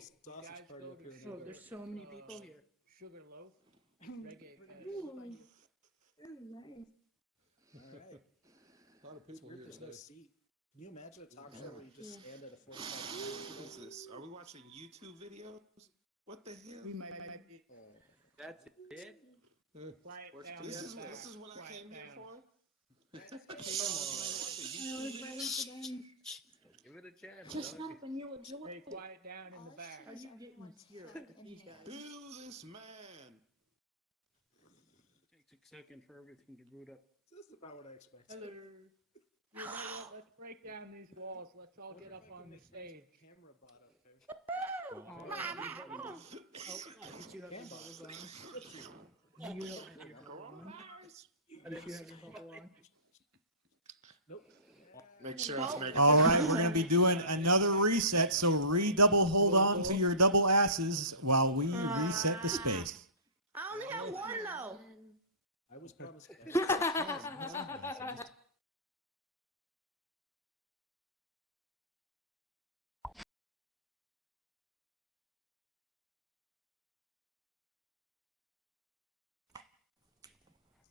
sausage party up here. Oh, there's so many people here. Sugarloaf, reggae fest. Very nice. All right. A lot of people here There's no today. seat. Can you imagine a talk show where you just stand at a 45 What is this? Are we watching YouTube videos? What the hell? We might be. That's it? Quiet Where's down. This Yes, is sir. this is what I Quiet came here down. for. I was ready for them. Give it a chance. Just dog. up and you would join. Hey, quiet down in the back. How you getting here? These guys. Who this man? Takes a second for everything to boot up. This is about what I expected. Hello. You know what? Let's break down these walls. Let's all get up on the stage. Camera bot up there. Oh, did you have your bubbles on? Do you have your bubble on? Did you have your bubble on? Nope. Make sure it's making. All right, we're gonna be doing another reset, so redouble hold on to your double asses while we reset the space. I only have one though. I was promised.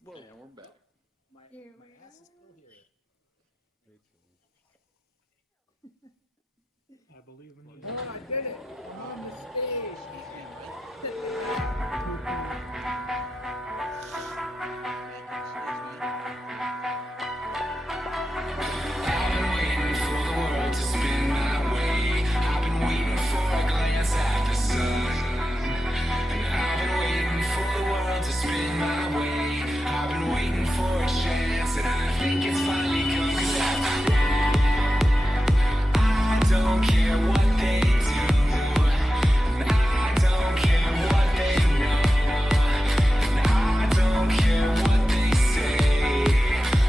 Whoa, and we're back. My ass is still here. I believe in you. Oh, I did it. I'm on the stage. I've been waiting for the world to spin my way. I've been waiting for a glance at the sun. And I've been waiting for the world to spin my way. I've been waiting for a chance, and I think it's finally come. 'Cause after I don't care what they do, and I don't care what they know, and I don't care what they say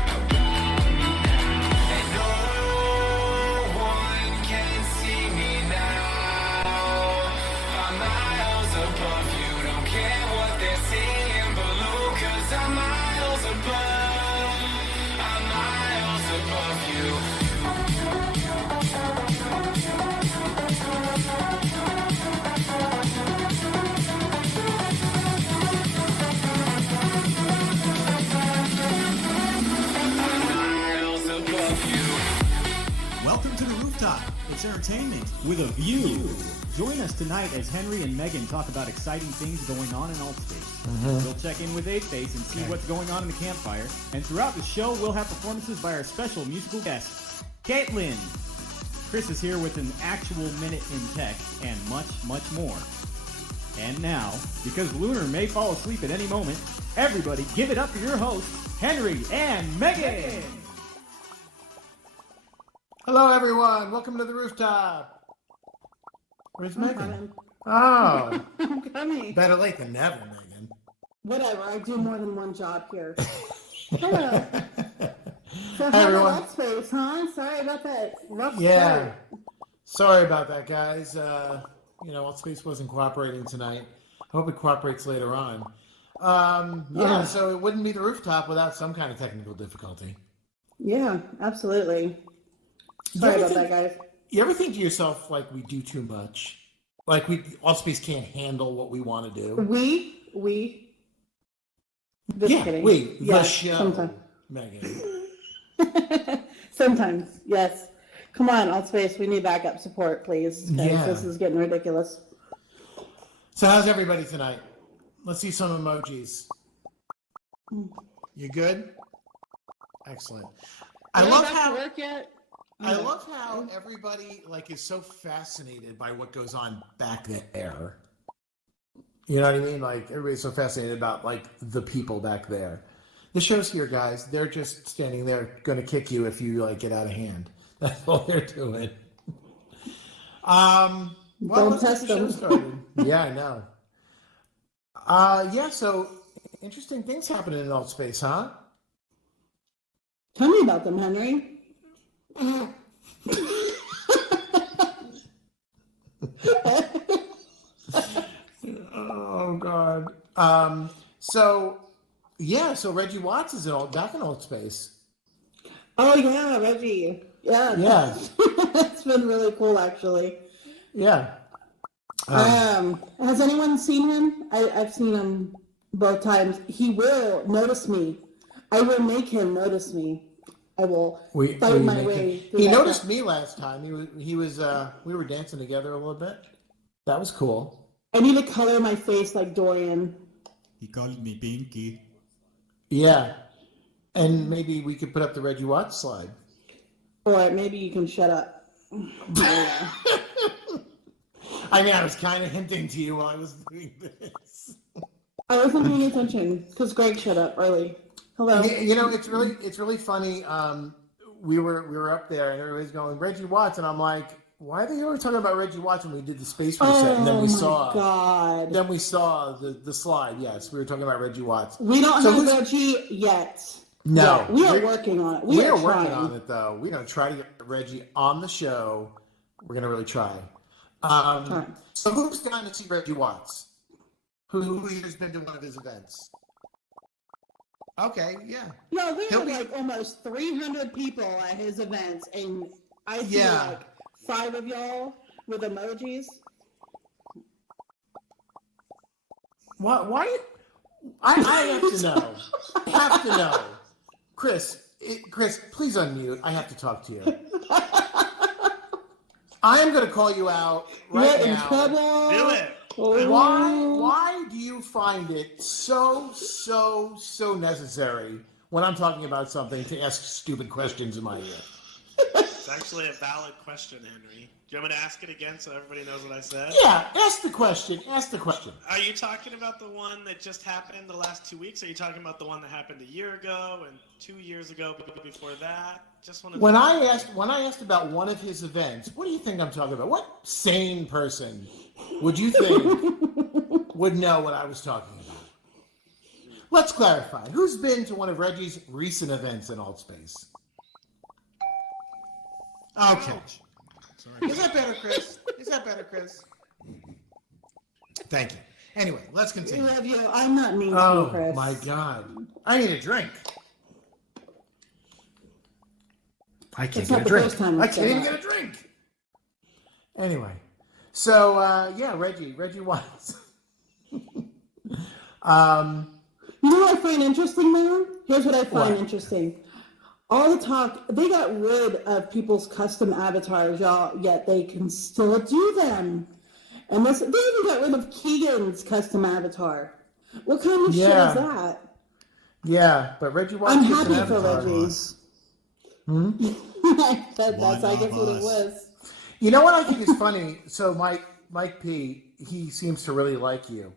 about me now. And no one can see me now. I'm miles above you, don't care what they're saying below, 'cause I'm miles above. I'm miles above you. Miles above you. Welcome to the Rooftop. It's entertainment with a view. Join us tonight as Henry and Megan talk about exciting things going on in Altspace. We'll check in with A-Face and see what's going on in the campfire. And throughout the show, we'll have performances by our special musical guests, Caitlin. Chris is here with an actual minute in tech and much, much more. And now, because Lunar may fall asleep at any moment, everybody give it up for your hosts, Henry and Megan. Hello, everyone. Welcome to the Rooftop. Where's Megan? coming. Oh, I'm coming. better late than never, Megan. Whatever. I do more than one job here. Hello. So Hi, how everyone. about that space, huh? Sorry about that. Rough Yeah. start. Sorry about that, guys. Altspace wasn't cooperating tonight. I hope it cooperates later on. Yeah. So it wouldn't be the Rooftop without some kind of technical difficulty. Yeah, absolutely. You Sorry ever about that, think- guys. You ever think to yourself, like, we do too much? Like, Altspace can't handle what we want to do? We. Just Yeah, kidding. the Yeah, show, sometimes. Megan. Sometimes, yes. Come on, Altspace, we need backup support, please. 'Cause Yeah. This is getting ridiculous. So how's everybody tonight? Let's see some emojis. You good? Excellent. I Are love you back how to work yet? I love how everybody is so fascinated by what goes on back there. You know what I mean? Like everybody's so fascinated about the people back there. The show's here, guys. They're just standing there, going to kick you if you get out of hand. That's all they're doing. Well, Don't let's get test the show them. started. Yeah, I know. So interesting things happening in Altspace, huh? Tell me about them, Henry. Oh God. So Reggie Watts is back in Altspace. Oh yeah, Reggie. Yeah. Yeah. It's been really cool, actually. Yeah. Has anyone seen him? I've seen him both times. He will notice me. I will make him notice me. I will fight my way. He noticed me last time. He was we were dancing together a little bit. That was cool. I need to color my face like Dorian. He called me Pinky. Yeah. And maybe we could put up the Reggie Watts slide. Or maybe you can shut up. I mean, I was kind of hinting to you while I was doing this. I wasn't paying attention because Greg shut up early. Hello. You know, it's really funny. We were up there and everybody's going Reggie Watts, and I'm like, why are they always talking about Reggie Watts when we did the space reset? And then we saw the slide. Yes, we were talking about Reggie Watts. We don't have Reggie yet. No, yeah, we are working on it. We are working on it though. We're gonna try to get Reggie on the show. We're gonna really try. So who's down to see Reggie Watts? Who has been to one of his events? Okay, yeah. No, there were like almost 300 people at his events, and I see like 5 of y'all with emojis. Why? I have to know. I have to know. Chris, please unmute. I have to talk to you. I am going to call you out right now. You're in trouble. Do it. Why do you find it so necessary when I'm talking about something to ask stupid questions in my ear? It's actually a valid question, Henry. Do you want me to ask it again so everybody knows what I said? Yeah, ask the question. Are you talking about the one that just happened the last 2 weeks? Or are you talking about the one that happened a year ago and 2 years ago before that? Just want to. When I asked about one of his events, what do you think I'm talking about? What sane person would you think would know what I was talking about? Let's clarify. Who's been to one of Reggie's recent events in Altspace? Okay. Sorry. Is that better, Chris? Thank you. Anyway, let's I continue. love you. I'm not mean to you, Oh Chris. my God! I need a drink. I can't It's get not a the drink. first time I we've can't done even that. get a drink. Anyway, so yeah, Reggie Watts. You know what I find interesting, though? Here's what I find interesting. All the talk, they got rid of people's custom avatars, y'all, yet they can still do them. And they even got rid of Keegan's custom avatar. What kind of shit is that? Yeah, but Reggie Watts. I'm gets an happy for avatar. Reggie. That's, I guess, what it was. You know what I think is funny? So Mike P, he seems to really like you.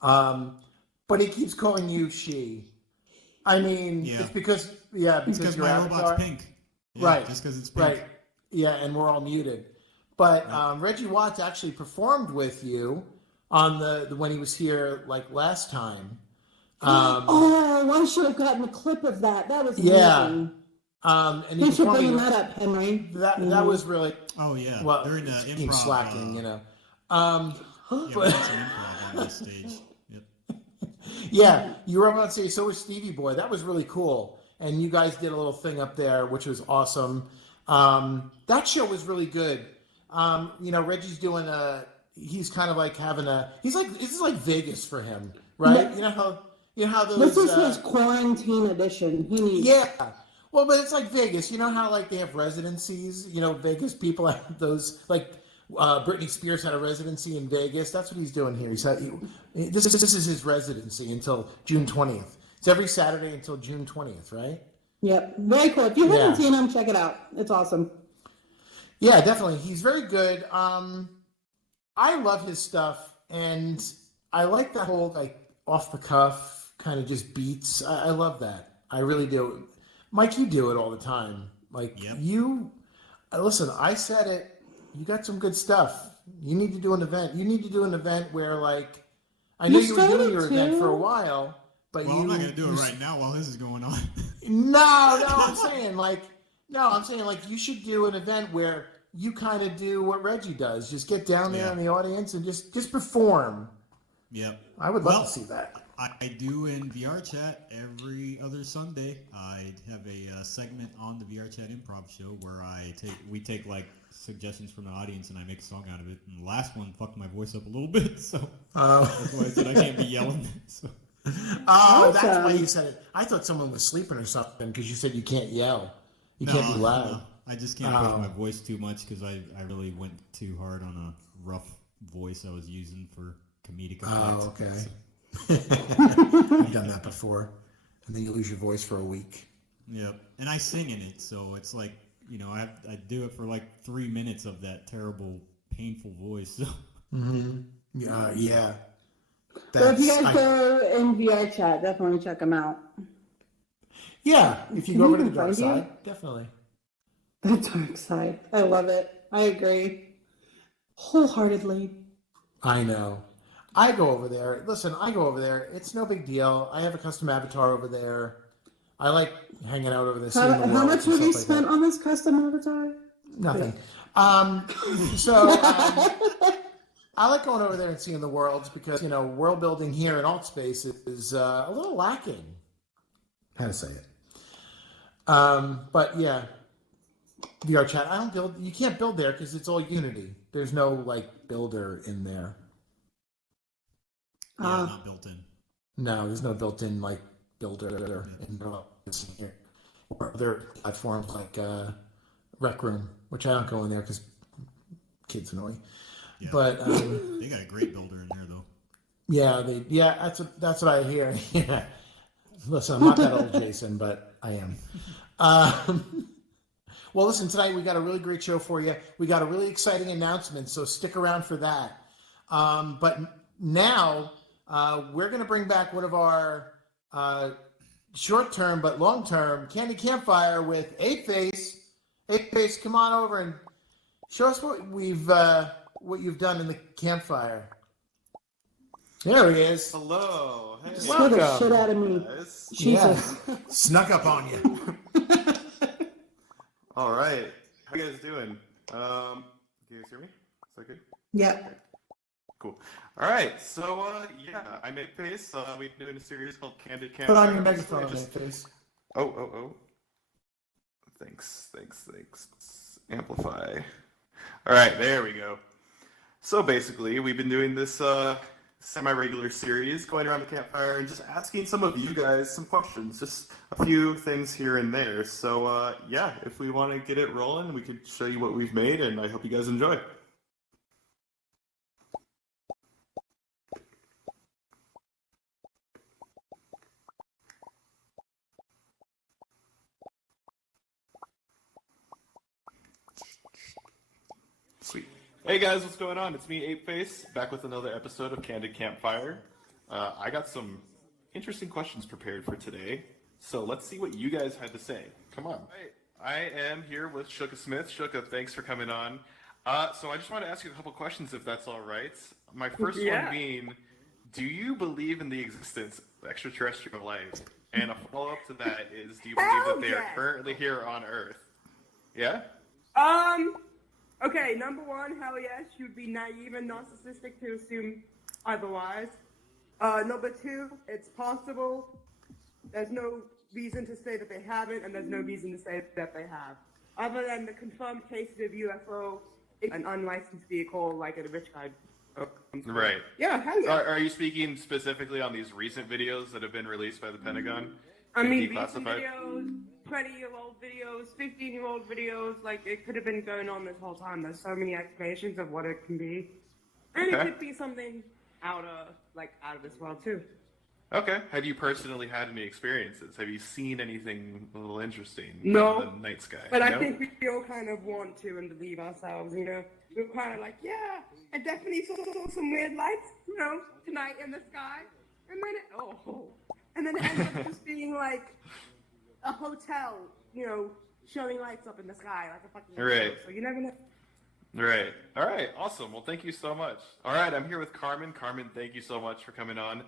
But he keeps calling you she. I mean, it's because Because your my avatar. robot's pink. Yeah, Right. Just because it's pink. Right. Yeah, and we're all muted. But Reggie Watts actually performed with you on the when he was here like last time. I should have gotten a clip of that. That was amazing. And Thanks for bringing that up, Henry. That was really Oh yeah. well. During the keep improv. slacking, you know. Yeah, we did some improv on this stage. Yep. Yeah, you were on stage. So was Stevie Boy. That was really cool. And you guys did a little thing up there, which was awesome. That show was really good. You know, Reggie's doing he's kind of like having this is like Vegas for him, right? Yeah. You know how those. This is his quarantine edition. He needs. Yeah. Well, but it's like Vegas. You know how like they have residencies? You know, Vegas people have those like Britney Spears had a residency in Vegas. That's what he's doing here. This is his residency until June 20th. It's every Saturday until June 20th, right? Yep. Very cool. If you haven't seen him, check it out. It's awesome. Yeah, definitely. He's very good. I love his stuff, and I like that whole like off the cuff kind of just beats. I love that. I really do. Mike, you do it all the time. Like you listen, I said it. You got some good stuff. You need to do an event. You need to do an event where like I know you were doing your event for a while, but I'm not gonna do it right now while this is going on. No, I'm saying like you should do an event where you kind of do what Reggie does. Just get down there in the audience and just perform. Yep. I would love to see that. I do in VR chat every other Sunday. I have a segment on the VR chat improv show where we take like suggestions from the audience and I make a song out of it. And the last one fucked my voice up a little bit, so Oh. that's why I said I can't be yelling. So. Oh, that's why Awesome. you said it. I thought someone was sleeping or something because you said you can't yell. You No, can't be loud. no, I just can't push Oh. my voice too much because I really went too hard on a rough voice I was using for comedic effect. Oh, okay. So, I've done that before. And then you lose your voice for a week. yep. And I sing in it, so it's like, you know, I do it for like 3 minutes of that terrible, painful voice. So. Mm-hmm. Yeah. So if you That's, guys go in VR chat, definitely check them out. yeah, if you Can go you over to the even dark find you? side, definitely. The dark side. I love it. I agree. Wholeheartedly. I know. I go over there. Listen, I go over there. It's no big deal. I have a custom avatar over there. I like hanging out over there. How, seeing the how world much and have you stuff like spent that. on this custom avatar? Nothing. I like going over there and seeing the worlds because, you know, world building here in Altspace is a little lacking. How to say it. But yeah, VR chat. I don't build. You can't build there because it's all Unity. There's no like builder in there. Yeah, not built in. No, there's no built-in like builder in here. Or other platforms like Rec Room, which I don't go in there because kids annoy. Yeah. But They got a great builder in there, though. yeah, that's what I hear. Yeah. Listen, I'm not that old, Jason, but I am. Well, listen, tonight we got a really great show for you. We got a really exciting announcement, so stick around for that. But now we're going to bring back one of our short-term but long-term Candy Campfire with Ape-Face. Ape-Face, come on over and show us what you've done in the campfire. There he is. Hello. Hey. Scare the shit out of me. Guys. Jesus. Yeah. Snuck up on you. All right. How you guys doing? Can you guys hear me? Is that good? Yeah. Cool. All right. So yeah, I'm Ape-Face. We've been doing a series called Candid Campfire. Put on your Basically, megaphone, just- Ape-Face. Oh. Thanks. Amplify. All right, there we go. So basically, we've been doing this semi-regular series, going around the campfire and just asking some of you guys some questions, just a few things here and there. So yeah, if we want to get it rolling, we could show you what we've made, and I hope you guys enjoy. Sweet. Hey guys, what's going on? It's me, Ape-Face, back with another episode of Candid Campfire. I got some interesting questions prepared for today, so let's see what you guys had to say. Come on. I am here with Shooka Smith. Shooka, thanks for coming on. So I just want to ask you a couple questions, if that's all right. My first one being, do you believe in the existence of extraterrestrial life? And a follow-up to that is, do you believe that they are currently here on Earth? Yeah? Okay, number one, hell yes, you'd be naive and narcissistic to assume otherwise. Number two, it's possible. There's no reason to say that they haven't, and there's no reason to say that they have. Other than the confirmed cases of UFO, an unlicensed vehicle like a rich guy. Right. Yeah, hell yeah. Are you speaking specifically on these recent videos that have been released by the Pentagon? I and mean, recent declassified? videos, 20-year-old videos, 15-year-old videos, like, it could have been going on this whole time. There's so many explanations of what it can be. And Okay. it could be something out of this world, too. Okay. Have you personally had any experiences? Have you seen anything a little interesting No. in the night sky? But No? I think we all kind of want to and believe ourselves, you know? We're kind of like, yeah, I definitely saw some weird lights, you know, tonight in the sky. And then it ends up just being like a hotel, you know, showing lights up in the sky like a fucking Right. show. So you never know. Right. All right. Awesome. Well, thank you so much. All right. I'm here with Carmen. Carmen, thank you so much for coming on.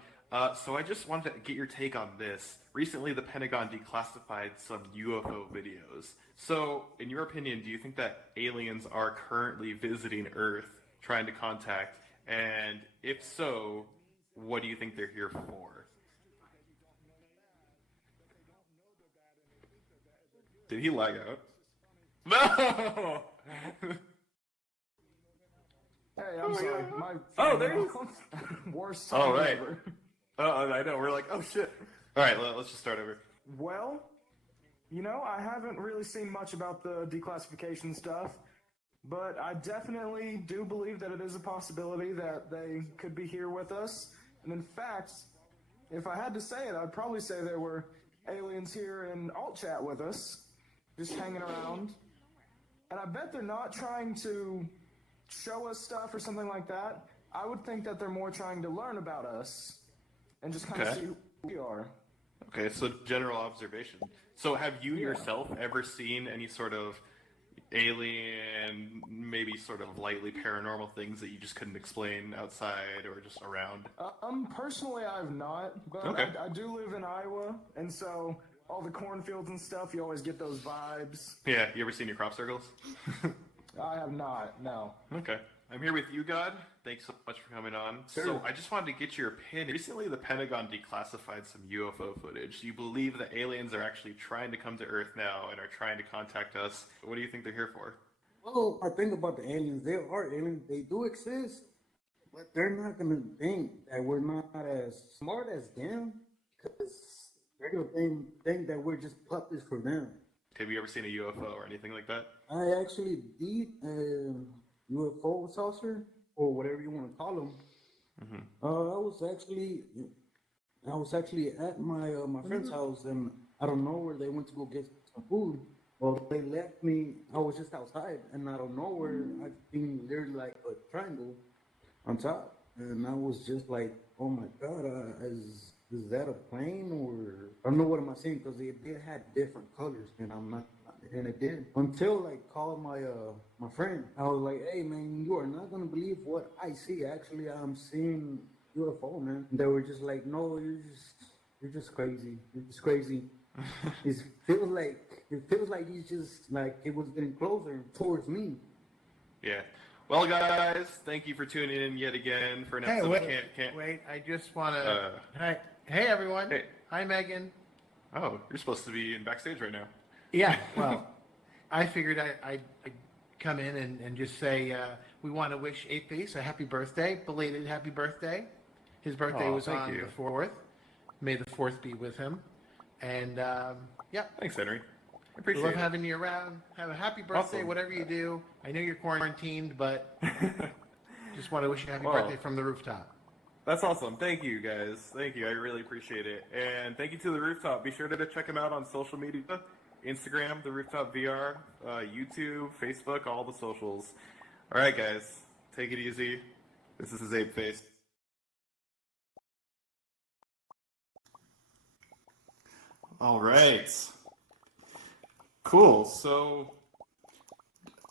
So I just wanted to get your take on this. Recently, the Pentagon declassified some UFO videos. So, in your opinion, do you think that aliens are currently visiting Earth, trying to contact? And if so, what do you think they're here for? Did he lag out? No! Hey, I'm sorry. My Oh, there he is. worst All time right. ever. I know. We're like, oh shit. All right, let's just start over. Well, you know, I haven't really seen much about the declassification stuff, but I definitely do believe that it is a possibility that they could be here with us. And in fact, if I had to say it, I'd probably say there were aliens here in alt chat with us, just hanging around. And I bet they're not trying to show us stuff or something like that. I would think that they're more trying to learn about us and just kind of Okay. see who we are. Okay, so general observation. So have you yourself ever seen any sort of alien, maybe sort of lightly paranormal things that you just couldn't explain outside or just around? Personally, I've not, but Okay. I do live in Iowa, and so all the cornfields and stuff, you always get those vibes. Yeah, you ever seen your crop circles? I have not, no. Okay. I'm here with you, God. Thanks so much for coming on. So I just wanted to get your opinion. Recently, the Pentagon declassified some UFO footage. Do you believe that aliens are actually trying to come to Earth now and are trying to contact us? What do you think they're here for? Well, I think about the aliens. They are aliens. They do exist, but they're not gonna think that we're not as smart as them, because they're gonna think that we're just puppets for them. Have you ever seen a UFO or anything like that? I actually did UFO saucer, or whatever you want to call them. Mm-hmm. I was actually at my friend's house, and out of nowhere they went to go get some food. Well, they left me. I was just outside, and out of nowhere I seen literally like a triangle on top, and I was just like, "Oh my God, is that a plane or I don't know what am I seeing?" Because it did have different colors, and it did until I called my friend. I was like, "Hey man, you are not gonna believe what I see. Actually, I'm seeing UFO, man." They were just like, "No, you're just crazy. You're just crazy." It feels like he's just like it was getting closer towards me. Yeah. Well, guys, thank you for tuning in yet again for an Hey, episode wait, of Can't. wait, I just want to. Hey, everyone. Hey. Hi, Megan. Oh, you're supposed to be in backstage right now. Yeah, well, I figured I'd come in and just say we want to wish Eighth Face a happy birthday, belated happy birthday. His birthday Aw, was thank on you. the 4th. May the 4th be with him. And yeah, Thanks, Henry. I we appreciate love it. having you around. Have a happy birthday, Awesome. whatever you do. I know you're quarantined, but just want to wish you a happy Well, birthday from the rooftop. That's awesome. Thank you, guys. Thank you. I really appreciate it. And thank you to the Rooftop. Be sure to check them out on social media. Instagram, the Rooftop VR, YouTube, Facebook, all the socials. All right, guys. Take it easy. This is Ape Face. All right. Cool. So,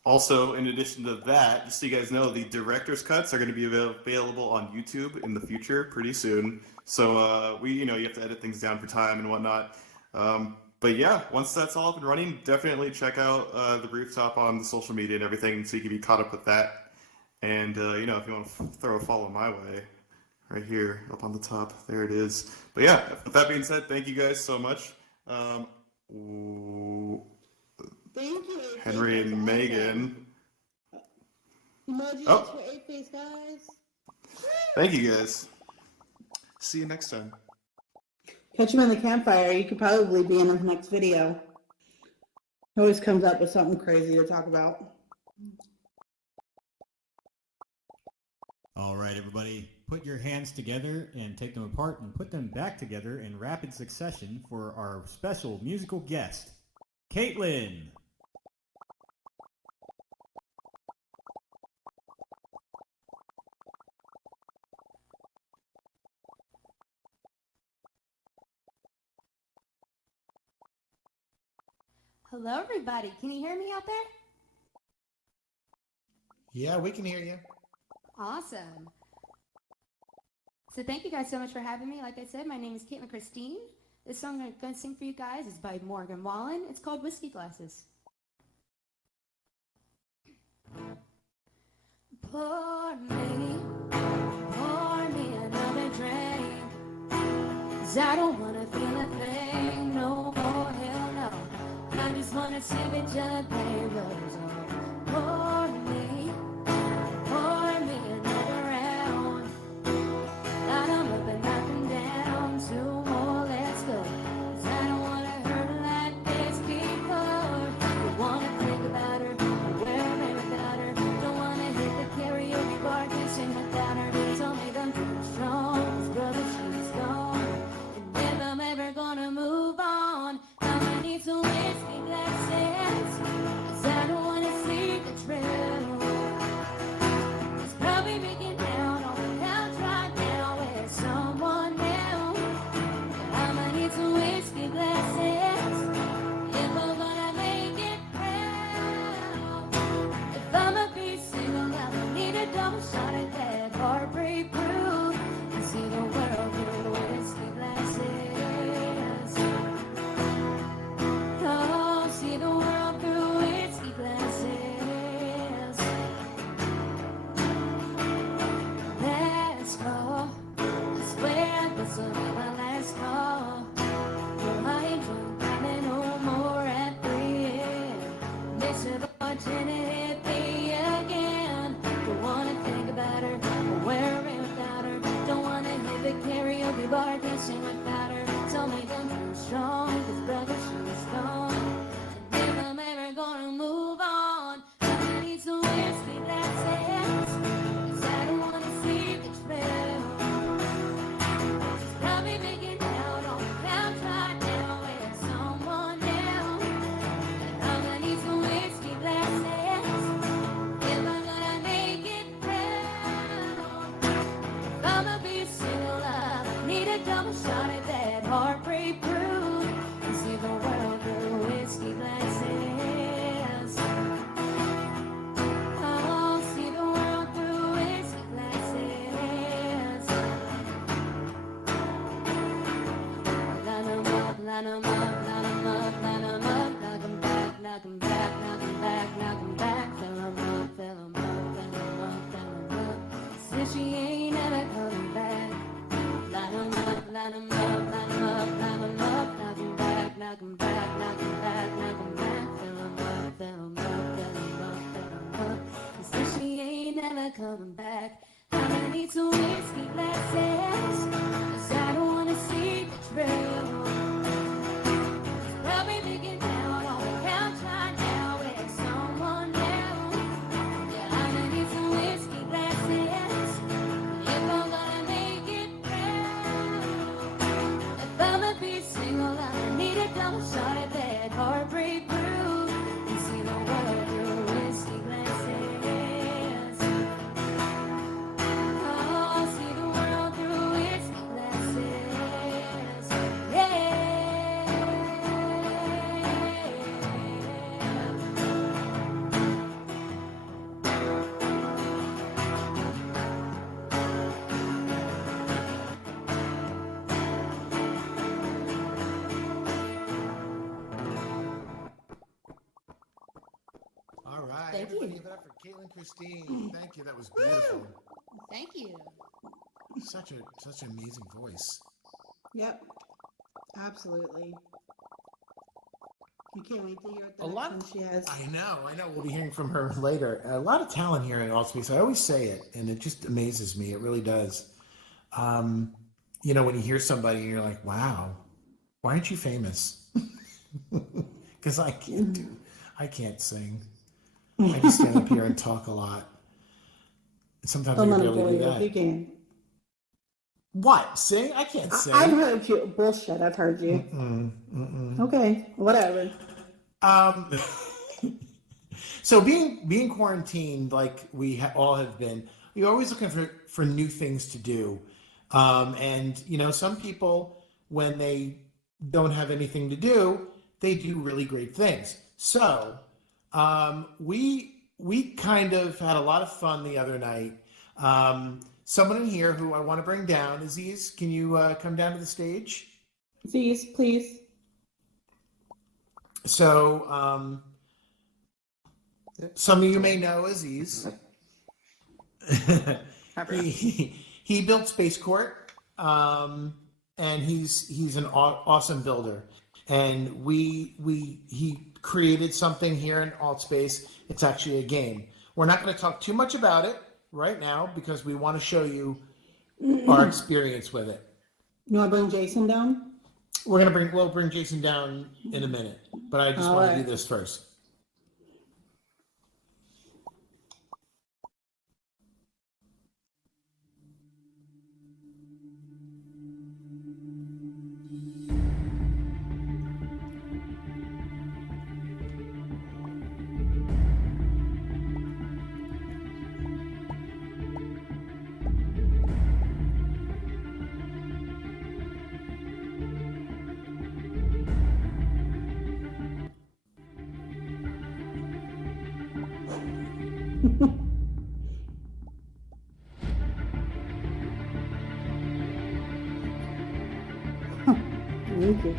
also, in addition to that, just so you guys know, the director's cuts are going to be available on YouTube in the future pretty soon. So, you have to edit things down for time and whatnot. But yeah, once that's all up and running, definitely check out the Rooftop on the social media and everything so you can be caught up with that. And, if you want to throw a follow my way, right here, up on the top, there it is. But yeah, with that being said, thank you guys so much. Thank you. Henry and Megan. Emojis Oh. for 8-Face, guys. Thank you guys. See you next time. Catch him in the campfire. You could probably be in his next video. He always comes up with something crazy to talk about. All right, everybody, put your hands together and take them apart and put them back together in rapid succession for our special musical guest, Caitlin. Hello, everybody. Can you hear me out there? Yeah, we can hear you. Awesome. So thank you guys so much for having me. Like I said, my name is Caitlin Christine. This song I'm going to sing for you guys is by Morgan Wallen. It's called Whiskey Glasses. Pour me another drink, 'cause I don't wanna feel a thing no more, hell no. I just wanna sip it till the pain goes on. Pour me We bar kissing without her. Told me don't feel strong, cause brother she was gone. And if I'm ever gonna move on, I need some whiskey glasses, cause I don't wanna see the trail. She's probably making out on the couch right now with someone else. And I'm gonna need some whiskey glasses if I'm gonna make it round. If I'ma be single, I need a double shot at that heartbreak brew and see the world through whiskey glasses. I'll see the world through whiskey glasses. Line 'em up, line 'em up, line 'em up, line 'em up, knock 'em back, knock 'em back, knock 'em back, knock 'em back, fill 'em up, fill 'em up, fill 'em up, fill 'em up. Said she ain't never coming back. Line 'em up, line 'em up, line 'em up, line 'em up, knock 'em back, knock 'em back, knock 'em back, knock 'em back, fill 'em up, fill 'em up, fill 'em up, fill 'em up. Said she ain't never coming back. I'm gonna need some whiskey glasses, 'cause I don't wanna see the trail. She's probably making out on the couch right now with someone else. Yeah, I'm gonna need some whiskey glasses if I'm gonna make it round. If I'ma be single, I need a double shot at that heartbreak brew and see the world through whiskey glasses. I'll see the world through whiskey glasses. Yeah. All right, Thank everybody you. give it up for Caitlin Christine. Thank you. That was beautiful. Thank you. Such an amazing voice. Yep. Absolutely. You can't wait to hear what the A next lot- one she has. I know. We'll be hearing from her later. A lot of talent here in Altspace. I always say it, and it just amazes me. It really does. You know, when you hear somebody and you're like, wow, why aren't you famous? Because I can't sing. I just stand up here and talk a lot. Sometimes I'm I not barely do believe if you that. can. What? Sing? I can't sing. I've heard you. Bullshit, I've heard you. Okay, whatever. So being quarantined, like we all have been, you're always looking for new things to do. And you know, some people, when they don't have anything to do, they do really great things. So we kind of had a lot of fun the other night. Someone in here who I want to bring down, Aziz, can you come down to the stage? Aziz, please. So some of you may know Aziz. he built Space Court, and he's an awesome builder. And he created something here in Altspace. It's actually a game. We're not going to talk too much about it right now because we want to show you our experience with it. You want to bring Jason down? We'll bring Jason down in a minute, but I just want to do this first. Thank you.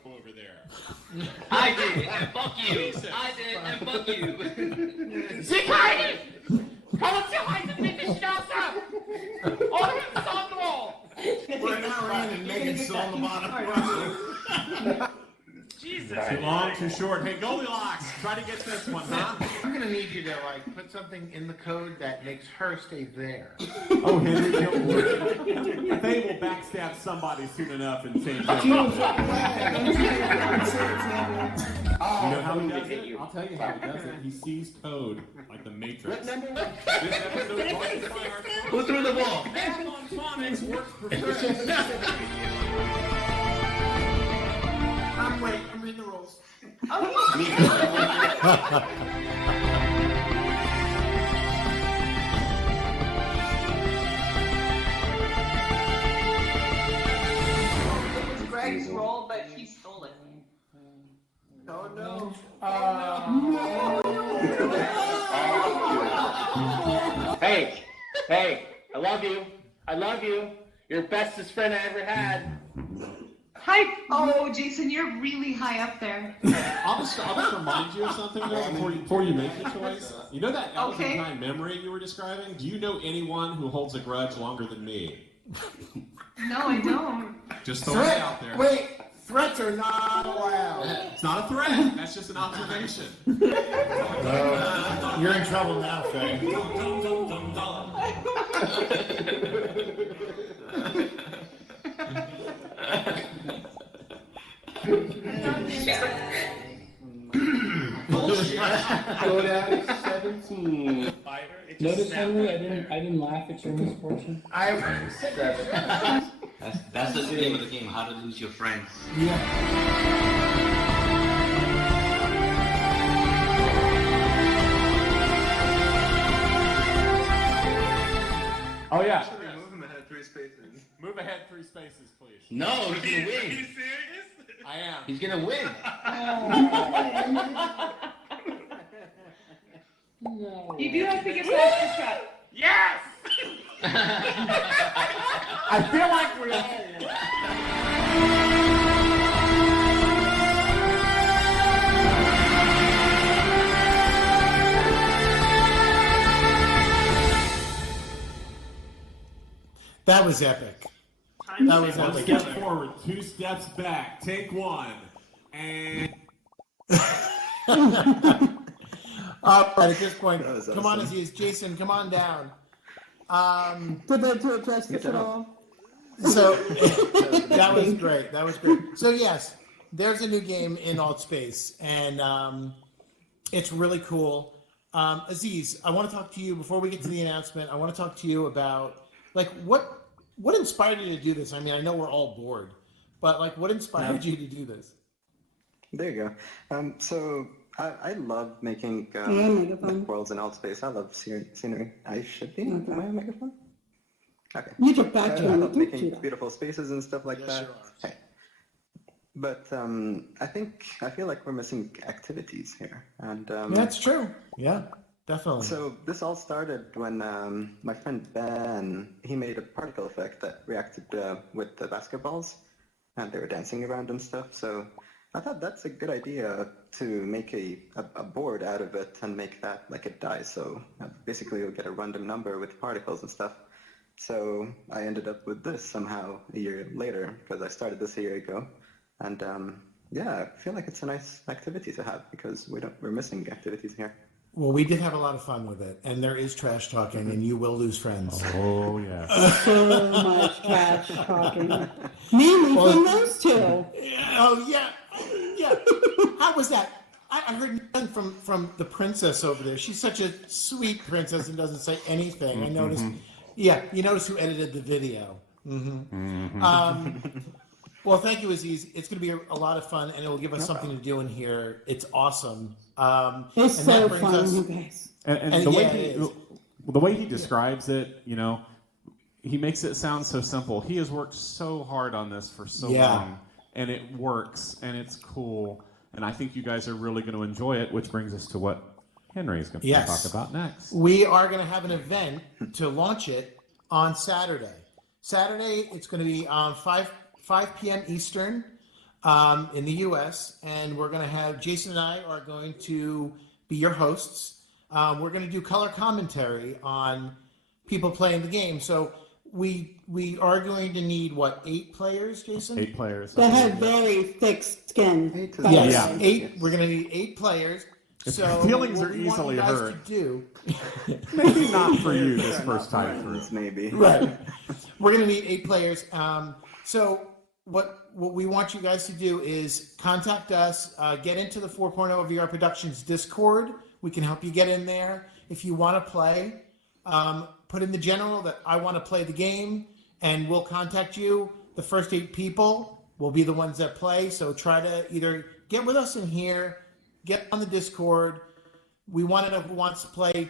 shuffle over there. I did, and fuck you. I did, and fuck you. Sie keine! Komm zu Hause, bitte Schnauze! Oder it's on the wall! We're an hour in and Megan's still on the bottom. Jesus. Too long, too short. Hey, Goldilocks, try to get this one, huh? I'm gonna need you to like put something in the code that makes her stay there. Oh, Henry, don't worry. They will backstab somebody soon enough and change their mind. You know how he does it? I'll tell you how he does it. He sees code like the Matrix. This episode is brought to you by our Who threw the ball? Math on Phonics works perfectly. I'm reading the rules. It was Greg's role, but he stole it. Oh no. Hey, I love you. I love you. You're the bestest friend I ever had. Hi. Oh, Jason, you're really high up there. I'll just remind you of something though, before you make the choice. You know that Elephantine memory you were describing? Do you know anyone who holds a grudge longer than me? No, I don't. Just throw it out there. Wait, threats are not allowed. It's not a threat. That's just an observation. You're in trouble now, Faye. Go down to 17. Notice, Henry, I didn't laugh at your misfortune. That's the name of the game, How to Lose Your Friends. Oh yeah. Move him ahead 3 spaces. Move ahead 3 spaces, please. No, he's gonna Are you win. serious? I am. He's gonna win. No. You do have to get past the trap. Yes! I feel like we all That was epic. That was One epic. step forward, 2 steps back. Take 1. And At this point, come on, Aziz. Jason, come on down. Did they to address this at all? So that was great. That was great. So yes, there's a new game in Alt Space, and it's really cool. Aziz, I want to talk to you before we get to the announcement. I want to talk to you about like what inspired you to do this. I mean, I know we're all bored, but like, what inspired you to do this? There you go. So I love making megaphone. worlds in alt space. I love scenery. I should be. Am I a megaphone? Okay. You took back to I him. love making beautiful spaces and stuff like that. you are. Hey. But I feel like we're missing activities here, and That's true. Yeah, definitely. so this all started when my friend Ben, he made a particle effect that reacted with the basketballs, and they were dancing around and stuff. So I thought that's a good idea to make a board out of it and make that like a die. So basically you'll get a random number with particles and stuff. So I ended up with this somehow a year later because I started this a year ago. And yeah, I feel like it's a nice activity to have because we're missing activities here. Well, we did have a lot of fun with it, and there is trash talking, and you will lose friends. Oh yeah. So much trash talking. Mainly from those two. Oh yeah, yeah. How was that? I heard nothing from the princess over there. She's such a sweet princess and doesn't say anything. I noticed. Yeah, you notice who edited the video. Well, thank you, Aziz. It's going to be a lot of fun, and it will give us something to do in here. It's awesome. It's and so that brings fun, us- you guys. And the way he describes it, you know, he makes it sound so simple. He has worked so hard on this for so long, and it works, and it's cool. And I think you guys are really going to enjoy it, which brings us to what Henry is going to talk about next. We are going to have an event to launch it on Saturday. Saturday, it's going to be 5 p.m. Eastern. in the U.S., and we're going to have Jason and I are going to be your hosts. We're going to do color commentary on people playing the game. So we are going to need, 8 players, Jason? 8 players. They have very thick skin. Yes, 8. We're going to need 8 players. If So your feelings what are we want easily you guys hurt. to do, Maybe not for you this first time through. Maybe. Right. We're going to need 8 players. So what we want you guys to do is contact us, get into the 4.0 VR Productions Discord. We can help you get in there. If you want to play, put in the general that I want to play the game, and we'll contact you. The first 8 people will be the ones that play. So try to either get with us in here, get on the Discord. We want to know who wants to play.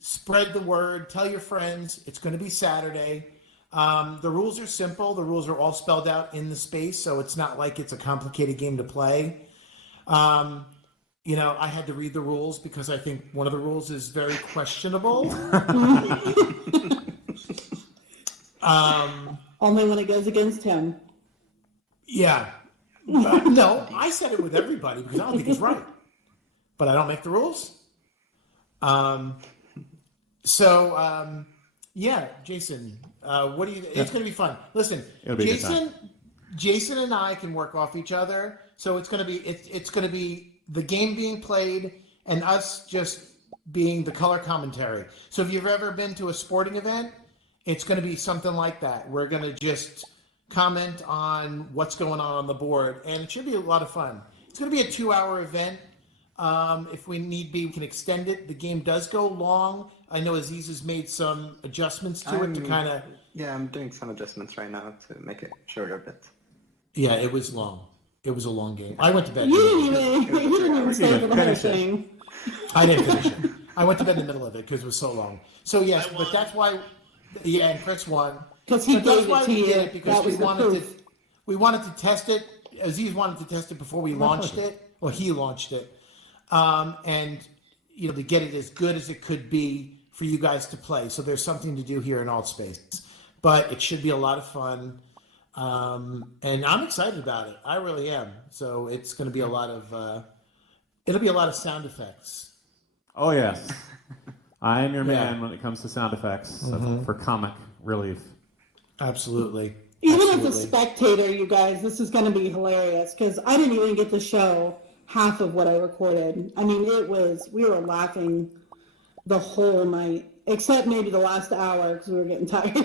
Spread the word. Tell your friends. It's going to be Saturday. The rules are simple. The rules are all spelled out in the space, so it's not like it's a complicated game to play. I had to read the rules because I think one of the rules is very questionable. Only when it goes against him. Yeah. No, I said it with everybody because I don't think it's right. But I don't make the rules. Yeah, Jason, what do you? It's going to be fun. Listen, It'll be a good time. Jason and I can work off each other, so it's going to be it's going to be the game being played and us just being the color commentary. So if you've ever been to a sporting event, it's going to be something like that. We're going to just comment on what's going on the board, and it should be a lot of fun. It's going to be a 2-hour event. If we need be, we can extend it. The game does go long. I know Aziz has made some adjustments to it to kind of... Yeah, I'm doing some adjustments right now to make it shorter a bit. Yeah, it was long. It was a long game. I went to bed. You didn't even stay for the whole thing. I didn't finish it. I went to bed in the middle of it because it was so long. So yes, but that's why... Yeah, and Chris won. Because he that's gave why it to we you. did it, because That was the proof. we wanted to test it. Aziz wanted to test it before we launched it. Well, he launched it. And to get it as good as it could be for you guys to play. So there's something to do here in Alt Space, but it should be a lot of fun. And I'm excited about it. I really am. So it's going to be a lot of, it'll be a lot of sound effects. Oh yes, I am your Yeah. man when it comes to sound effects for comic relief. Absolutely. Even as a spectator, you guys, this is going to be hilarious because I didn't even get to show half of what I recorded. I mean, we were laughing the whole night, except maybe the last hour because we were getting tired.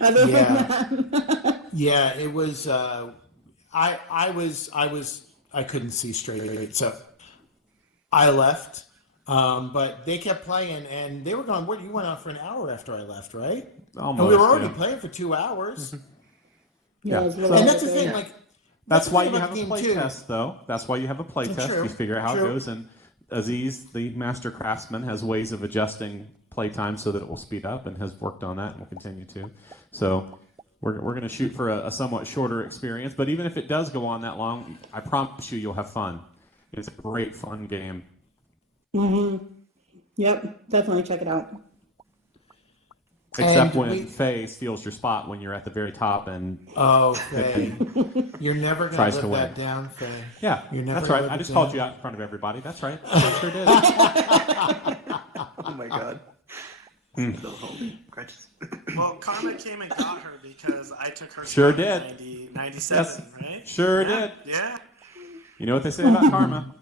Other than that. Yeah, it was, I couldn't see straight. So I left, but they kept playing and they were going, you went out for an hour after I left, right? Almost, and we were already yeah. playing for 2 hours. Yeah. it was And that's the thing, like, That's the why thing you about have the a game, play too. test, though. That's why you have a play test. True. You figure out how True. it goes. And Aziz, the master craftsman, has ways of adjusting play time so that it will speed up and has worked on that and will continue to. So we're going to shoot for a somewhat shorter experience. But even if it does go on that long, I promise you'll have fun. It's a great, fun game. Mm-hmm. Yep, definitely check it out. Except when Faye steals your spot when you're at the very top and Faye, you're never going tries to to live win. that down, Faye. Yeah, You're never that's gonna right. live I it just called down. you out in front of everybody. That's right. I sure did. Oh my god. Still holding grudges. Well, Karma came and got her because I took her Sure spot in did. 97, Yes. right? Sure Yeah, did. Yeah. You know what they say about karma.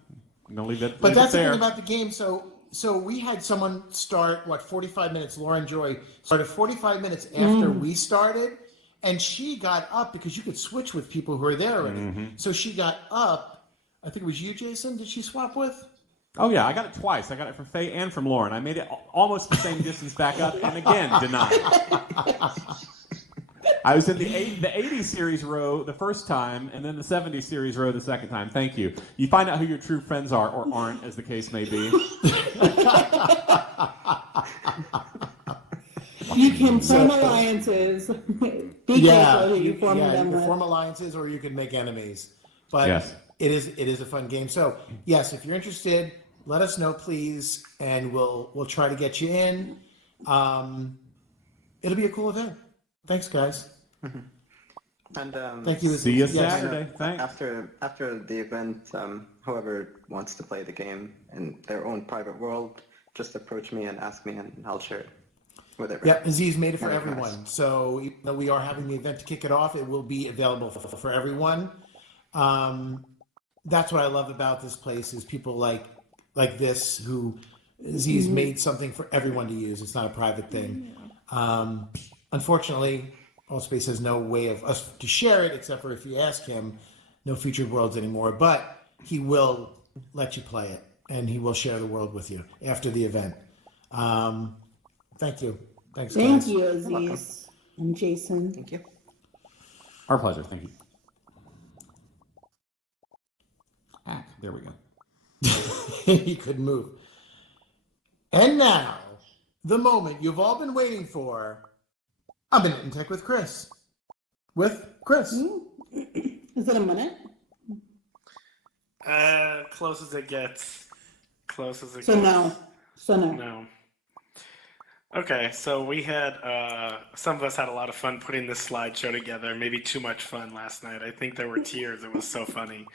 I'm gonna leave it. But leave that's it the there. thing about the game. So we had someone start 45 minutes. Lauren Joy started 45 minutes after we started, and she got up because you could switch with people who were there already. So she got up. I think it was you, Jason. Did she swap with? Oh yeah, I got it twice. I got it from Faye and from Lauren. I made it almost the same distance back up, and again denied. I was in the 80 series row the first time, and then the 70 series row the second time. Thank you. You find out who your true friends are, or aren't, as the case may be. You can form alliances. Be careful who you form them you with. can form alliances or you can make enemies. But Yes. it is a fun game. So yes, if you're interested, let us know, please, and we'll try to get you in. It'll be a cool event. Thanks, guys. And Thank you. See you Yes. Saturday. Thanks. after the event, whoever wants to play the game in their own private world, just approach me and ask me, and I'll share it with everyone. Yeah, Aziz made it for Yeah, everyone. nice. So even though we are having the event to kick it off, it will be available for everyone. That's what I love about this place is people like this who Aziz made something for everyone to use. It's not a private thing. Unfortunately, Allspace has no way of us to share it except for if you ask him. No featured worlds anymore, but he will let you play it and he will share the world with you after the event. Thank you. Thanks, Thank guys. you, Aziz and Jason. Thank you. Our pleasure. Thank you. There we go. He couldn't move. And now, the moment you've all been waiting for. A Minute in Tech with Chris. With Chris. Is it a minute? Close as it gets. Close as it So gets. no. So no. No. Okay, so we had, some of us had a lot of fun putting this slideshow together, maybe too much fun last night. I think there were tears. It was so funny.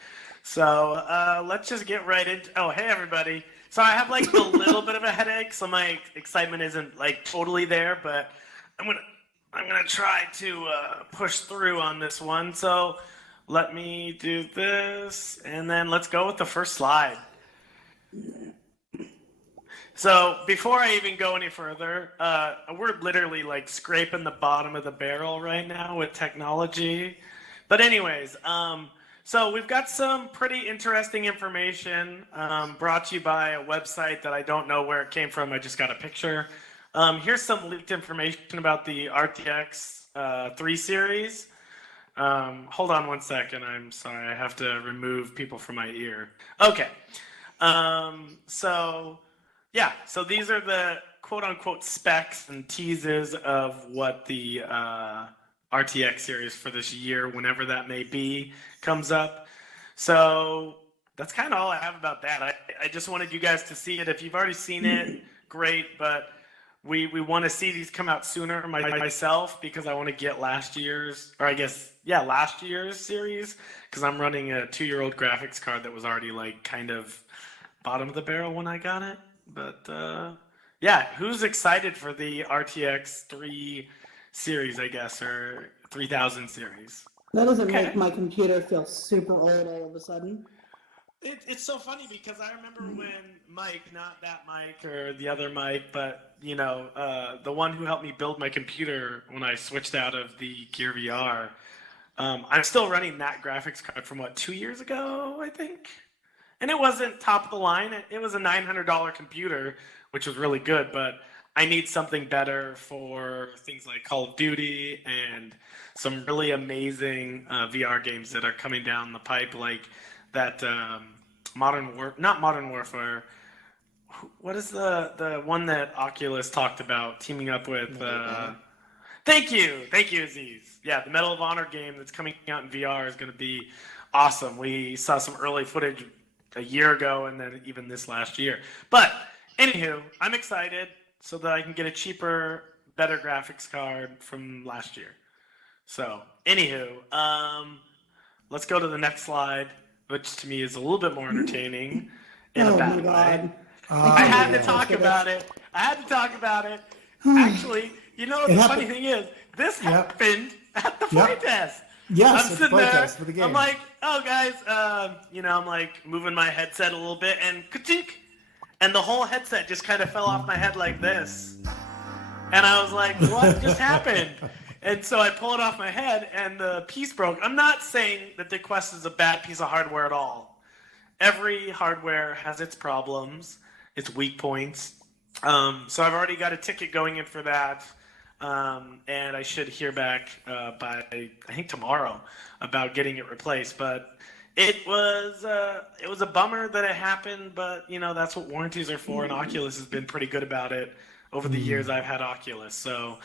So let's just get right into, oh, hey, everybody. So I have like a little bit of a headache, so my excitement isn't like totally there, but I'm gonna try to push through on this one. So let me do this, and then let's go with the first slide. So before I even go any further, we're literally like scraping the bottom of the barrel right now with technology. But anyways, so we've got some pretty interesting information brought to you by a website that I don't know where it came from. I just got a picture. Here's some leaked information about the RTX 3 series. Hold on one second. I'm sorry. I have to remove people from my ear. Okay. Yeah, so these are the quote-unquote specs and teases of what the RTX series for this year, whenever that may be, comes up. So that's kind of all I have about that. I just wanted you guys to see it. If you've already seen it, great, but we want to see these come out sooner myself because I want to get last year's series because I'm running a 2-year-old graphics card that was already like kind of bottom of the barrel when I got it. But yeah, who's excited for the RTX 3 series, I guess, or 3000 series? That doesn't make my computer feel super old all of a sudden. It's so funny because I remember when Mike, not that Mike or the other Mike, but you know, the one who helped me build my computer when I switched out of the Gear VR, I'm still running that graphics card from 2 years ago, I think. And it wasn't top of the line. It was a $900 computer, which was really good, but I need something better for things like Call of Duty and some really amazing VR games that are coming down the pipe, like that not Modern Warfare. What is the one that Oculus talked about teaming up with? Thank you, Aziz. Yeah, the Medal of Honor game that's coming out in VR is going to be awesome. We saw some early footage a year ago and then even this last year. But anywho, I'm excited so that I can get a cheaper, better graphics card from last year. So anywho, let's go to the next slide, which to me is a little bit more entertaining in a bad way. I had to talk about it. Actually, you know what the funny thing is? This happened at the playtest. Yes, I'm sitting there. for the game. I'm like, oh guys, I'm like moving my headset a little bit, and ka-tink, and the whole headset just kind of fell off my head like this. And I was like, what just happened? And so I pull it off my head, and the piece broke. I'm not saying that the Quest is a bad piece of hardware at all. Every hardware has its problems, its weak points. So I've already got a ticket going in for that. And I should hear back by I think tomorrow about getting it replaced. But it was a bummer that it happened. But that's what warranties are for, and Oculus has been pretty good about it over the years I've had Oculus. So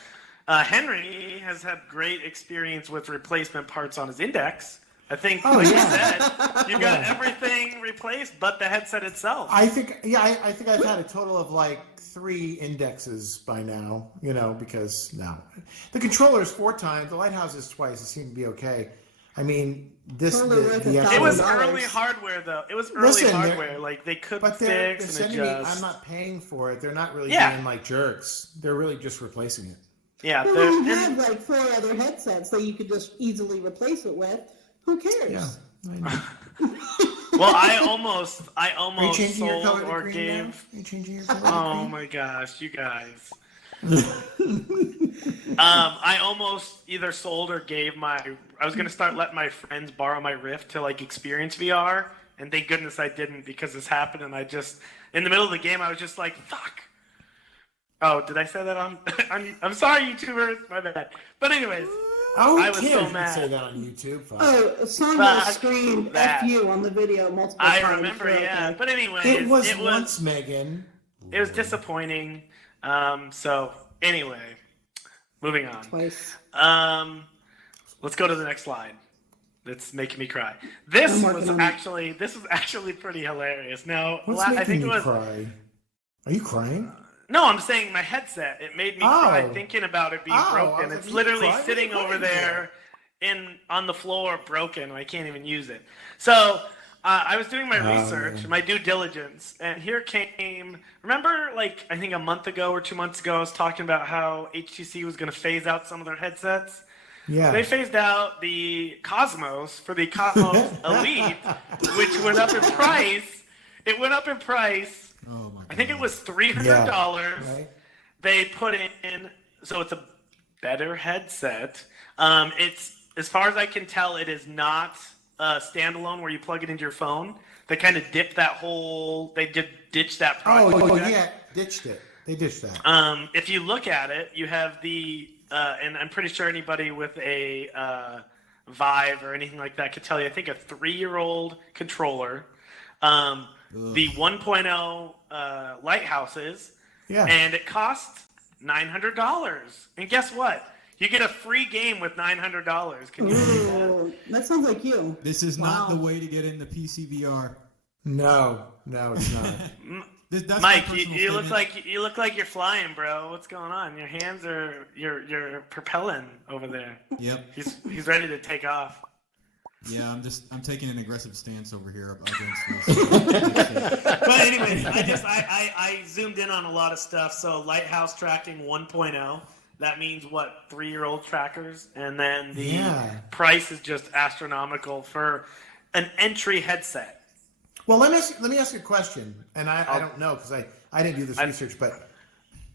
Henry has had great experience with replacement parts on his Index. I think, Oh, like yeah. you said, you got everything replaced but the headset itself. I think I've had a total of like 3 indexes by now, because now the controller is 4 times, the Lighthouse is twice. It seemed to be okay. I mean, It was early hardware, though. It was early hardware. Like, they could but they're fix and sending me. adjust. I'm not paying for it. They're not really Yeah. being like jerks. They're really just replacing it. Yeah, Well, you have like 4 other headsets that you could just easily replace it with. Who cares? Yeah. I know. Well, I almost changing your sold color to or green gave. now? Are you changing your color to Oh green? my gosh, you guys. I almost either sold or gave I was gonna start letting my friends borrow my Rift to like experience VR, and thank goodness I didn't, because this happened, and I just in the middle of the game I was just like, fuck. Oh, did I say that on? I'm sorry, YouTubers, my bad. But anyways, I was so mad. Say that on YouTube. Fuck. Oh, Sandra Fuck screamed that. F you on the video multiple I times. remember, You're yeah. okay. But anyways, It was once, Megan. It was disappointing. So anyway, moving on. Twice. Let's go to the next slide. That's making me cry. This was actually pretty hilarious. Now, What's I making think you it was. cry? Are you crying? No, I'm saying my headset. It made me cry Oh. thinking about it being Oh, I broken. was It's like, literally you cry? sitting What are you over crying there on the floor, broken. I can't even use it. So I was doing my Oh, research, man. my due diligence, and here came. Remember, like I think a month ago or 2 months ago, I was talking about how HTC was going to phase out some of their headsets. Yeah. They phased out the Cosmos for the Cosmos Elite, which went up in price. It went up in price. Oh my God. I think it was $300. Right. They put in, so it's a better headset. It's, as far as I can tell, it is not standalone where you plug it into your phone. They kind of dipped that whole. They did ditch that project. Oh yeah, ditched it. They ditched that. If you look at it, you have the, and I'm pretty sure anybody with a Vive or anything like that could tell you. I think a 3-year-old controller, the 1.0 Lighthouses, Yeah. and it costs $900. And guess what? You get a free game with $900. Can you believe that? Ooh, that sounds like you. This is not Wow. the way to get into PCVR. No, it's not. That's Mike, my you personal look statement. like you look like you're flying, bro. What's going on? Your hands are you're propelling over there. Yep. He's ready to take off. Yeah, I'm taking an aggressive stance over here against this. But anyways, I zoomed in on a lot of stuff. So Lighthouse tracking 1.0. That means what, 3-year-old trackers, and then the price is just astronomical for an entry headset. Well, let me ask you a question, and I don't know because I didn't do this research, but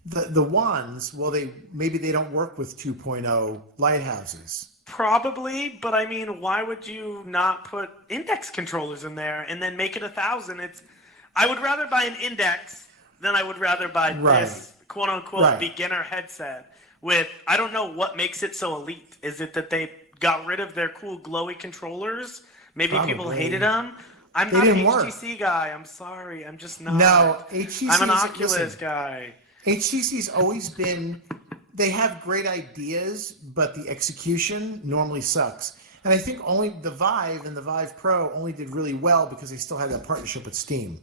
the wands, well, maybe they don't work with 2.0 Lighthouses. Probably, but I mean, why would you not put index controllers in there and then make it 1,000? I would rather buy an index than I would rather buy this quote unquote beginner headset with, I don't know what makes it so elite. Is it that they got rid of their cool glowy controllers? Maybe people hated them. I'm not an HTC guy. I'm sorry. I'm just not. No, HTC. I'm an Oculus guy. HTC's always been. They have great ideas, but the execution normally sucks. And I think only the Vive and the Vive Pro only did really well because they still had that partnership with Steam.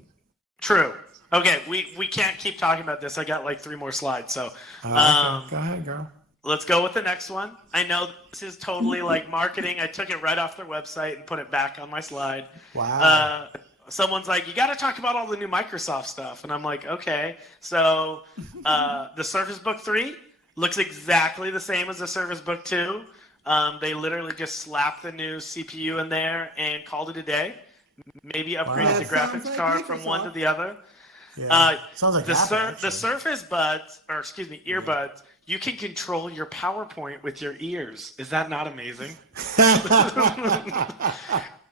True. Okay, we can't keep talking about this. I got like 3 more slides, so Go ahead, girl. let's go with the next one. I know this is totally like marketing. I took it right off their website and put it back on my slide. Wow. Someone's like, you got to talk about all the new Microsoft stuff, and I'm like, okay. So the Surface Book 3 looks exactly the same as the Surface Book 2. They literally just slapped the new CPU in there and called it a day. Maybe upgraded the graphics card from one to the other. Yeah. Sounds like the Apple, the Surface Buds, or excuse me, earbuds, you can control your PowerPoint with your ears. Is that not amazing?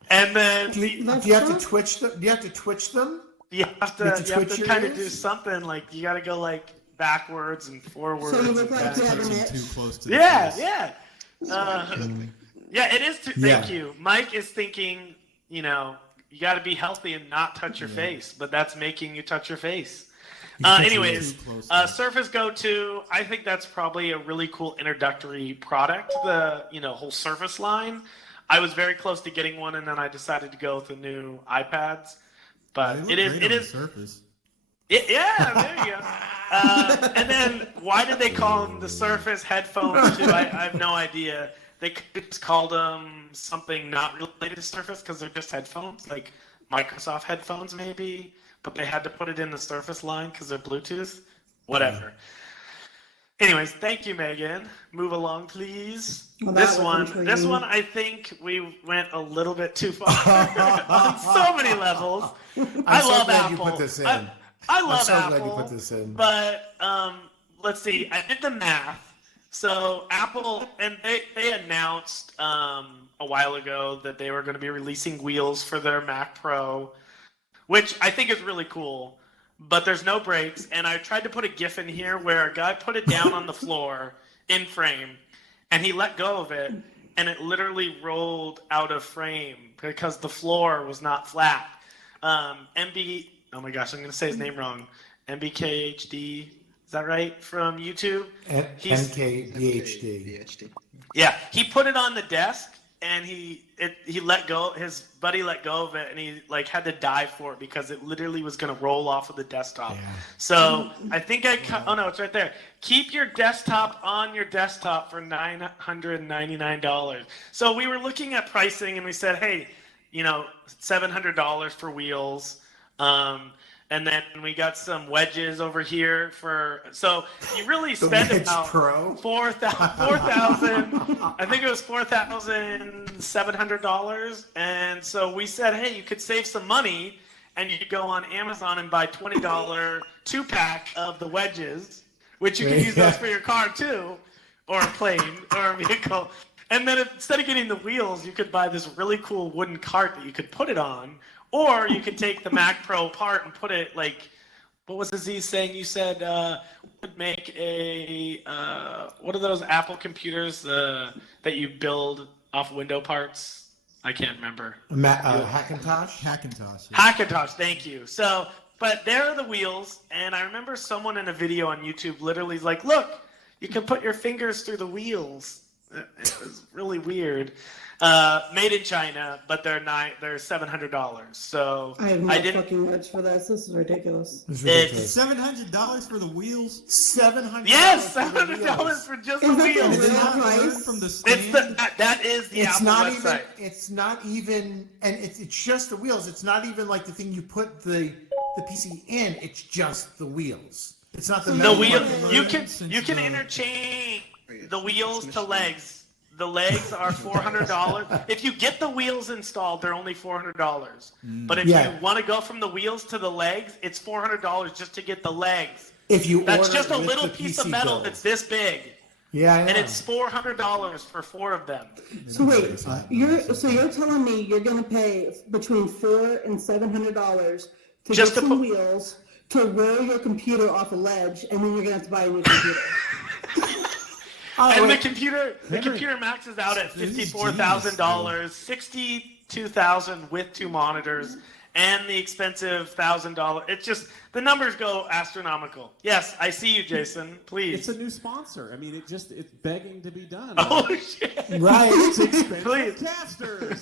And then do you have to twitch them? Do you have to twitch them? You have to kind of do ears? something, like you got to go like backwards and forwards. So you look and like you have an backwards. itch. Too close to the Yeah, face. yeah. Yeah, it is. Thank you. Mike is thinking, you got to be healthy and not touch your face, but that's making you touch your face. Anyways, Surface Go 2, I think that's probably a really cool introductory product, the whole Surface line. I was very close to getting one, and then I decided to go with the new iPads. But They look great on the Surface. Yeah, there you go. And then why did they call them the Surface headphones too? I have no idea. They could just called them something not related to Surface because they're just headphones, like Microsoft headphones maybe. But they had to put it in the Surface line because they're Bluetooth. Whatever. Anyways, thank you, Megan. Move along, please. Well, that this was one, intriguing. I think we went a little bit too far on so many levels. I so love glad Apple. you put this in. I love I'm so Apple. glad you put this in. But let's see. I did the math. So Apple, and they announced a while ago that they were going to be releasing wheels for their Mac Pro, which I think is really cool. But there's no brakes, and I tried to put a GIF in here where a guy put it down on the floor in frame, and he let go of it, and it literally rolled out of frame because the floor was not flat. Oh my gosh, I'm going to say his name wrong. MBKHD, is that right? From YouTube? MKBHD. Yeah, he put it on the desk, and he let go. His buddy let go of it, and he had to dive for it because it literally was going to roll off of the desktop. Yeah. So I think oh no, it's right there. Keep your desktop on your desktop for $999. So we were looking at pricing, and we said, hey, $700 for wheels. And then we got some wedges over here so you really spend about $4,000. I think it was $4,700. And so we said, hey, you could save some money, and you could go on Amazon and buy $20 2-pack of the wedges, which you can use those for your car too, or a plane or a vehicle. And then instead of getting the wheels, you could buy this really cool wooden cart that you could put it on. Or you could take the Mac Pro apart and put it what was Aziz saying? You said would make a what are those Apple computers that you build off window parts? I can't remember. Hackintosh. Yeah. Hackintosh. Thank you. So, but there are the wheels, and I remember someone in a video on YouTube literally is like, "Look, you can put your fingers through the wheels." It was really weird. Made in China, but they're $700. So I have no fucking words for this. This is ridiculous. It's $700 for the wheels. $700. Yes, $700 for just the wheels. Is that the real price? From the stand? That is the Apple website. It's not even, and it's just the wheels. It's not even like the thing you put the PC in. It's just the wheels. It's not the wheel. You can interchange the wheels to legs. The legs are $400. If you get the wheels installed, they're only $400. But if you want to go from the wheels to the legs, it's $400 just to get the legs. That's just a little piece of metal that's this big. Yeah, I know. And it's $400 for 4 of them. So wait, you're telling me you're going to pay between $400 and $700 to Just get to some wheels to roll your computer off a ledge, and then you're going to have to buy a new computer. And the computer maxes out at $54,000, $62,000 with 2 monitors, and the expensive $1,000. It's just the numbers go astronomical. Yes, I see you, Jason. Please. It's a new sponsor. I mean, it's begging to be done. Oh shit! Right. It's expensive Please. casters.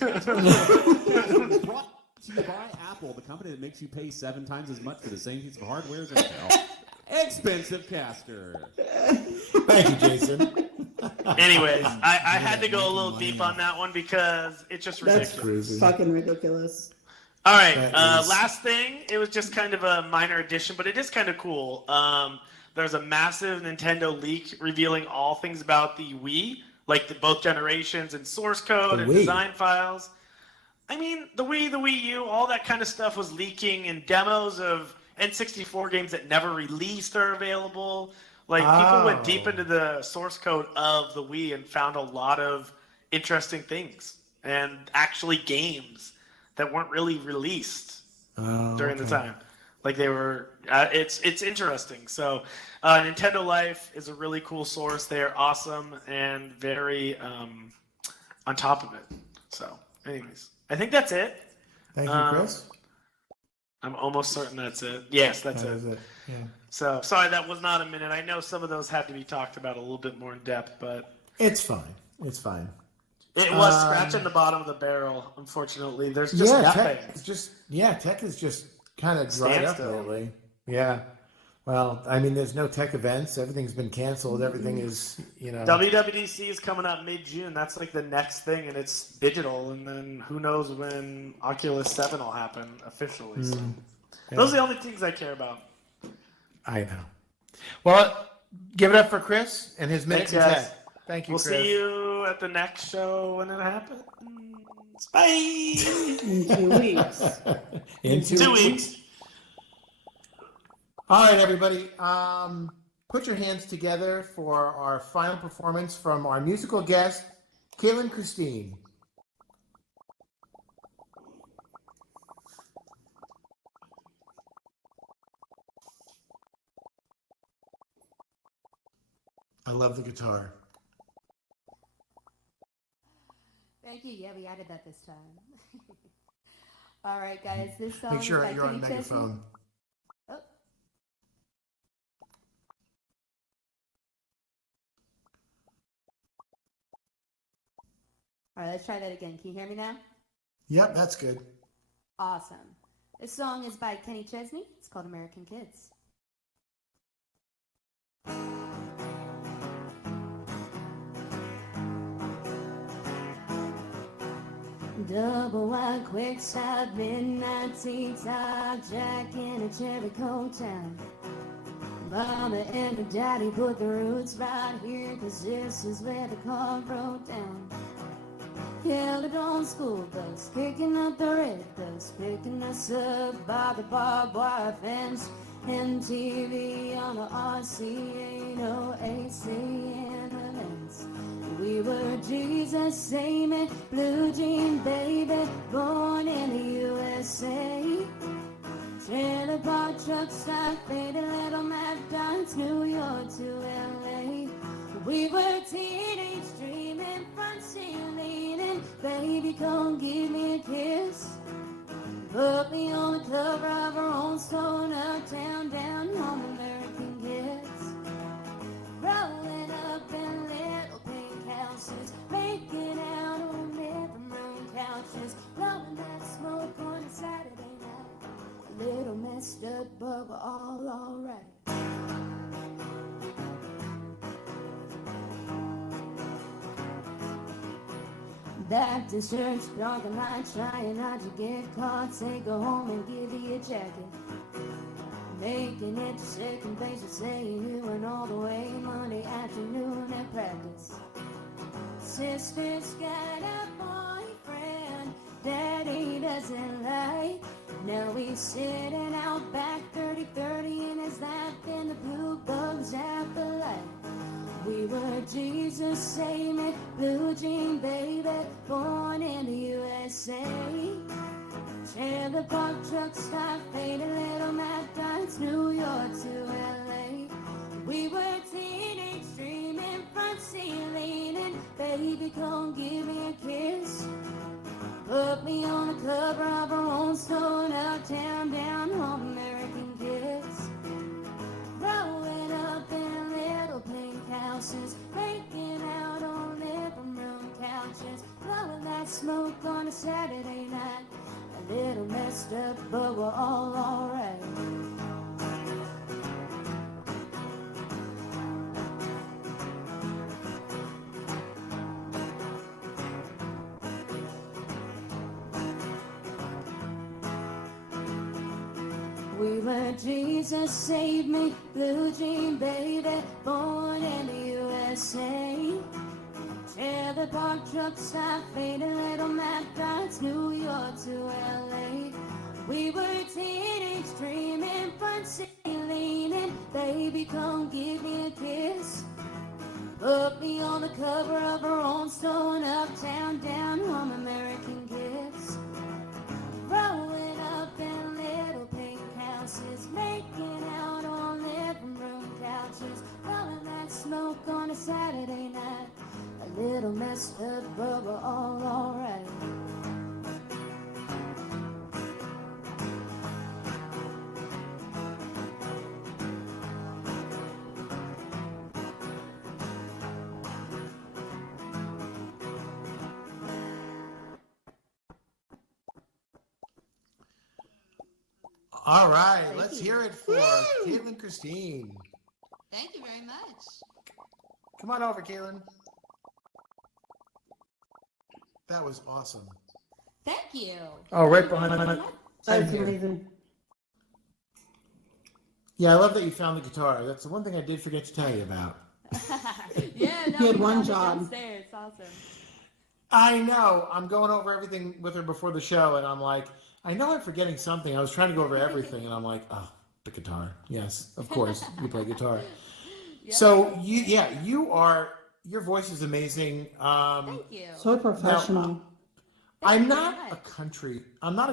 Brought to you by Apple, the company that makes you pay 7 times as much for the same piece of hardware as Intel. Expensive caster. Thank you, Jason. Anyways, I had to go a little deep on that one because it's just ridiculous. That's crazy. Fucking ridiculous. All right, last thing. It was just kind of a minor addition, but it is kind of cool. There's a massive Nintendo leak revealing all things about the Wii, both generations and source code and design files. I mean, the Wii, the Wii U, all that kind of stuff was leaking, and demos of N64 games that never released are available. People went deep into the source code of the Wii and found a lot of interesting things, and actually games that weren't really released during the time. They were. It's interesting. So, Nintendo Life is a really cool source. They are awesome and very on top of it. So, anyways, I think that's it. Thank you, Chris. I'm almost certain that's it. Yes, that's it. That is it. Yeah. So, sorry, that was not a minute. I know some of those had to be talked about a little bit more in depth, but... It's fine. It's fine. It was scratching the bottom of the barrel. Unfortunately, there's just nothing. Tech is just kind of dried up Standstill. lately. Yeah. Well, I mean, there's no tech events. Everything's been canceled. Everything is, WWDC is coming up mid-June. That's like the next thing, and it's digital. And then who knows when Oculus 7 will happen officially. So those are the only things I care about. I know. Well, give it up for Chris and his minute in guys. tech. Thank you, We'll Chris. see you at the next show when it happens. Bye. In 2 weeks. In 2 weeks. All right, everybody. Put your hands together for our final performance from our musical guest, Kaylin Christine. I love the guitar. Thank you. Yeah, we added that this time. All right, guys. This song Make sure is by you're on Kenny Chesney. megaphone. Oh. All right, let's try that again. Can you hear me now? Yep, that's good. Awesome. This song is by Kenny Chesney. It's called American Kids. Double wide, quick stop, midnight tea top, Jack in a cherry coke town. Mama and her daddy put the roots right here, 'cause this is where the car broke down. Killed on school bus, kicking up the red dust, picking us up by the barbed wire fence. MTV on the RCA, no AC in the lens. We were Jesus, same it, blue jean baby, born in the USA. Trailer park truck stop, faded little Mad Dots, New York to LA. We were teenage dreaming, front seat leaning, baby come give me a kiss. Put me on the cover of our own stone, uptown, down home, American Kids. Rolling up in little pink houses, making out on living room couches, blowing that smoke on a Saturday night. A little messed up, but we're all alright. Baptist church, parking lot, trying not to get caught. Say go home and give you a jacket. Making it to second base and saying you went all the way Monday afternoon at practice. Sister's got a boyfriend daddy doesn't like. Now he's sitting out back 30-30 in his lap in the blue bugs apple light. We were Jesus, same it, blue jean baby, born in the USA. Trailer park truck stop, faded little Mad Dots, New York to LA. We were teenage dreaming, front seat leaning, baby come give me a kiss. Put me on the cover of our own stone, uptown, down home, American Kids. Growing up in little pink houses, making out on living room couches, blowing that smoke on a Saturday night. A little messed up, but we're all alright. We were Jesus, save me, blue jean baby, born in the USA. Trailer park truck stop, faded little Mad Dots, New York to LA. We were teenage dreaming, front seat leaning, baby come give me a kiss. Put me on the cover of our own stone, uptown, down home, American Kids. Growing up in little pink houses, making out on living room couches, blowing that smoke on a Saturday night. A little messed up, but we're all alright. All right, let's hear it for Caitlin Christine. Thank you very much. Come on over, Caitlin. That was awesome. Thank you. Oh, right behind. That's amazing. Yeah, I love that you found the guitar. That's the one thing I did forget to tell you about. Yeah, no, You had we one found it job. downstairs. It's awesome. I know. I'm going over everything with her before the show, and I'm like, I know I'm forgetting something. I was trying to go over everything, and I'm like, oh, the guitar. Yes, of course, you play guitar. Yep. So your voice is amazing. Thank you. So professional. Now, I'm not a country. I don't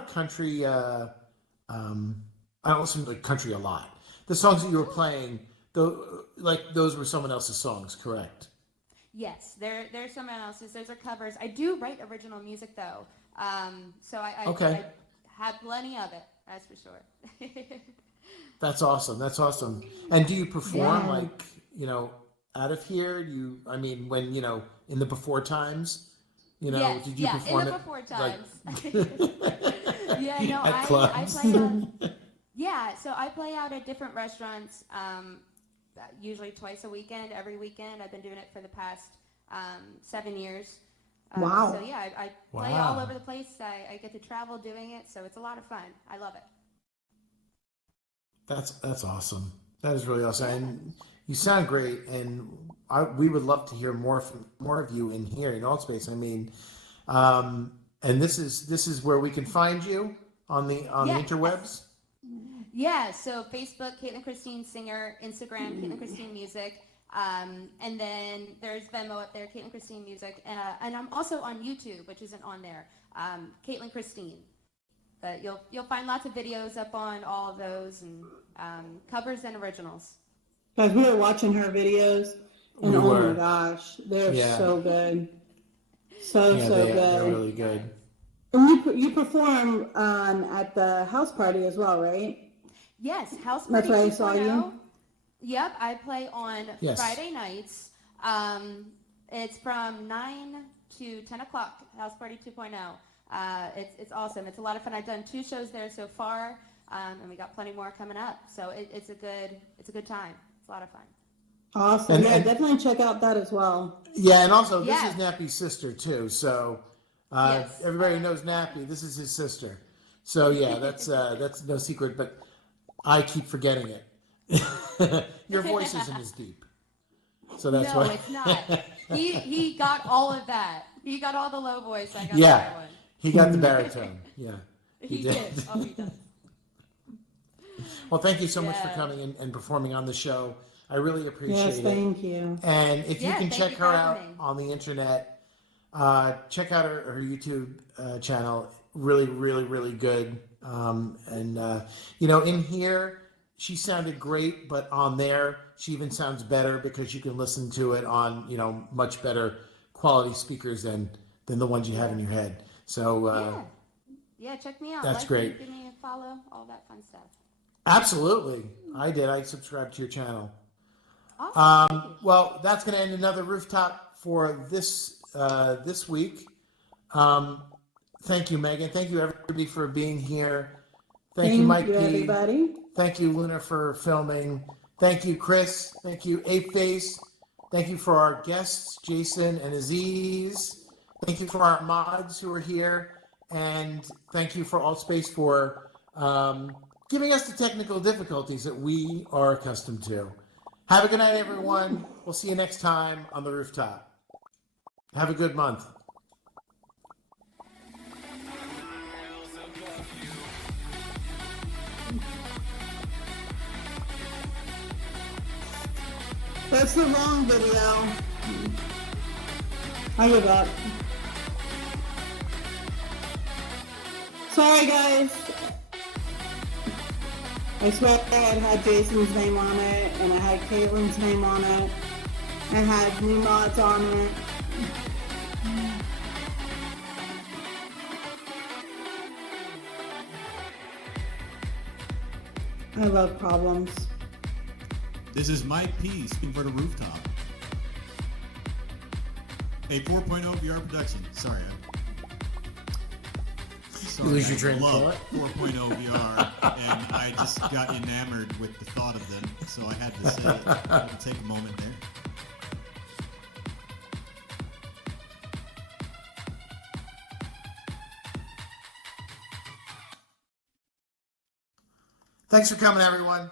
listen to country a lot. The songs that you were playing, those were someone else's songs, correct? Yes, they're someone else's. Those are covers. I do write original music though, so I have plenty of it. That's for sure. That's awesome. That's awesome. And do you perform out of here? When in the before times, yes, did you perform in the it, before times. Like, I play. Yeah, so I play out at different restaurants, usually twice a weekend, every weekend. I've been doing it for the past 7 years. Wow. So yeah, I play all over the place. I get to travel doing it, so it's a lot of fun. I love it. That's awesome. That is really awesome. And you sound great. And we would love to hear more of you in here in Altspace. And this is where we can find you on the interwebs. Yeah, so Facebook, Caitlin Christine Singer, Instagram, Caitlin Christine Music, and then there's Venmo up there, Caitlin Christine Music, and I'm also on YouTube, which isn't on there, Caitlin Christine. But you'll find lots of videos up on all of those, and covers and originals. Guys, we were watching her videos, and oh my gosh, they're so good. So good. They're really good. And you perform at the house party as well, right? Yes, House Party. That's where I saw you. Yep, I play on Yes. Friday nights. It's from 9 to 10 o'clock, House Party 2.0. It's awesome. It's a lot of fun. I've done 2 shows there so far, and we got plenty more coming up. So it's a good time. It's a lot of fun. Awesome. And definitely check out that as well. Yeah, and also this is Nappy's sister too. So everybody knows Nappy. This is his sister. So yeah, that's no secret. But I keep forgetting it. Your voice isn't as deep. So that's why. No, it's not. He got all of that. He got all the low voice. I got that one. He got the baritone. Yeah. He did. Oh, he does. Well, thank you so much for coming and performing on the show. I really appreciate it. Yes, thank you. And if you can check her out me. on the internet, check out her YouTube channel. Really, really, really good. In here, she sounded great, but on there, she even sounds better because you can listen to it on, much better quality speakers than the ones you have in your head. So, yeah, check me out. That's Like great. Me, give me a follow, all that fun stuff. Absolutely. I did. I subscribed to your channel. Awesome. Well, that's going to end another Rooftop for this week. Thank you, Megan. Thank you, everybody, for being here. Thank you, Mike P. everybody. Thank you, Luna, for filming. Thank you, Chris. Thank you, Apeface. Thank you for our guests, Jason and Aziz. Thank you for our mods who are here. And thank you for Altspace for giving us the technical difficulties that we are accustomed to. Have a good night, everyone. We'll see you next time on the Rooftop. Have a good month. That's the wrong video. I give up. Sorry, guys. I swear I had Jason's name on it, and I had Caitlin's name on it. I had new mods on it. I love problems. This is Mike P. speaking for the Rooftop. A 4.0 VR production. Sorry. saw You lose that your train of love thought? 4.0 VR, and I just got enamored with the thought of them, so I had to say it. I'll take a moment there. Thanks for coming, everyone.